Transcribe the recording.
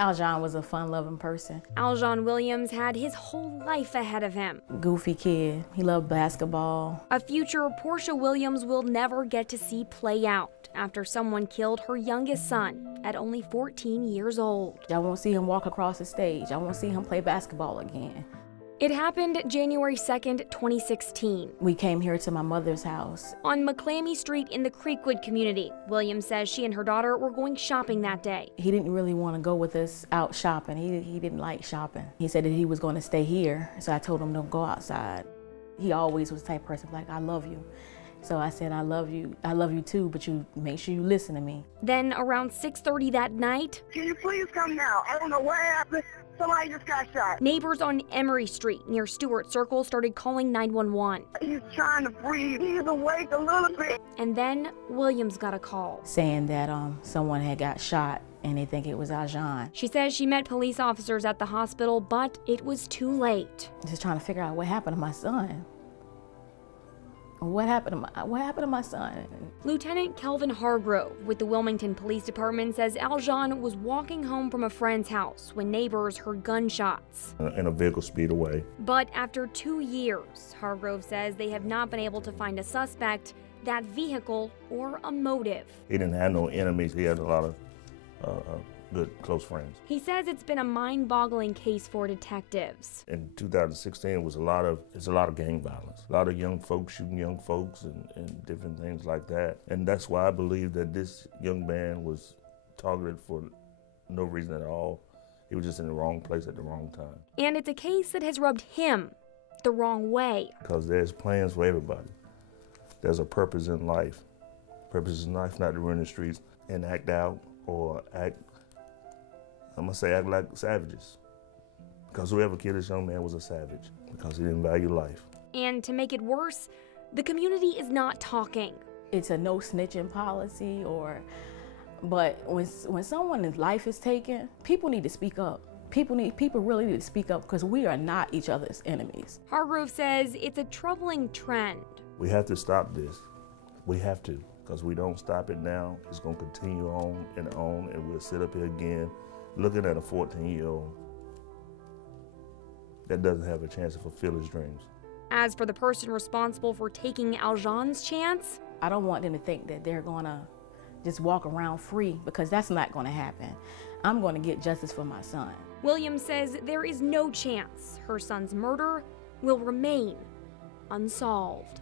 Aljhean was a fun-loving person. Aljhean Williams had his whole life ahead of him. Goofy kid. He loved basketball. A future Portia Williams will never get to see play out after someone killed her youngest son at only 14 years old. I won't see him walk across the stage. I won't see him play basketball again. It happened January 2nd, 2016. We came here to my mother's house. On McClammy Street in the Creekwood community, Williams says she and her daughter were going shopping that day. He didn't really want to go with us out shopping. He didn't like shopping. He said that he was going to stay here, so I told him don't go outside. He always was the type of person like, I love you. So I said, I love you too, but you make sure you listen to me. Then around 6:30 that night, can you please come now? I don't know what happened. Somebody just got shot. Neighbors on Emory Street near Stewart Circle started calling 911. He's trying to breathe. He's awake a little bit. And then Williams got a call saying that someone had got shot and they think it was Aljhean. She says she met police officers at the hospital, but it was too late. Just trying to figure out what happened to my son. What happened to my son? Lieutenant Kelvin Hargrove with the Wilmington Police Department says Aljhean was walking home from a friend's house when neighbors heard gunshots. And a vehicle speed away. But after 2 years, Hargrove says they have not been able to find a suspect, that vehicle, or a motive. He didn't have no enemies. He had a lot of good, close friends. He says it's been a mind-boggling case for detectives. In 2016, it was a lot of gang violence. A lot of young folks shooting young folks and different things like that. And that's why I believe that this young man was targeted for no reason at all. He was just in the wrong place at the wrong time. And it's a case that has rubbed him the wrong way. Because there's plans for everybody. There's a purpose in life. Purpose in life not to run the streets and act out or act like savages. Because whoever killed this young man was a savage, because he didn't value life. And to make it worse, the community is not talking. It's a no snitching policy, but when someone's life is taken, people need to speak up. People really need to speak up because we are not each other's enemies. Hargrove says it's a troubling trend. We have to stop this. We have to, because we don't stop it now, it's going to continue on, and we'll sit up here again looking at a 14-year-old that doesn't have a chance to fulfill his dreams. As for the person responsible for taking Aljhean's chance, I don't want them to think that they're going to just walk around free, because that's not going to happen. I'm going to get justice for my son. Williams says there is no chance her son's murder will remain unsolved.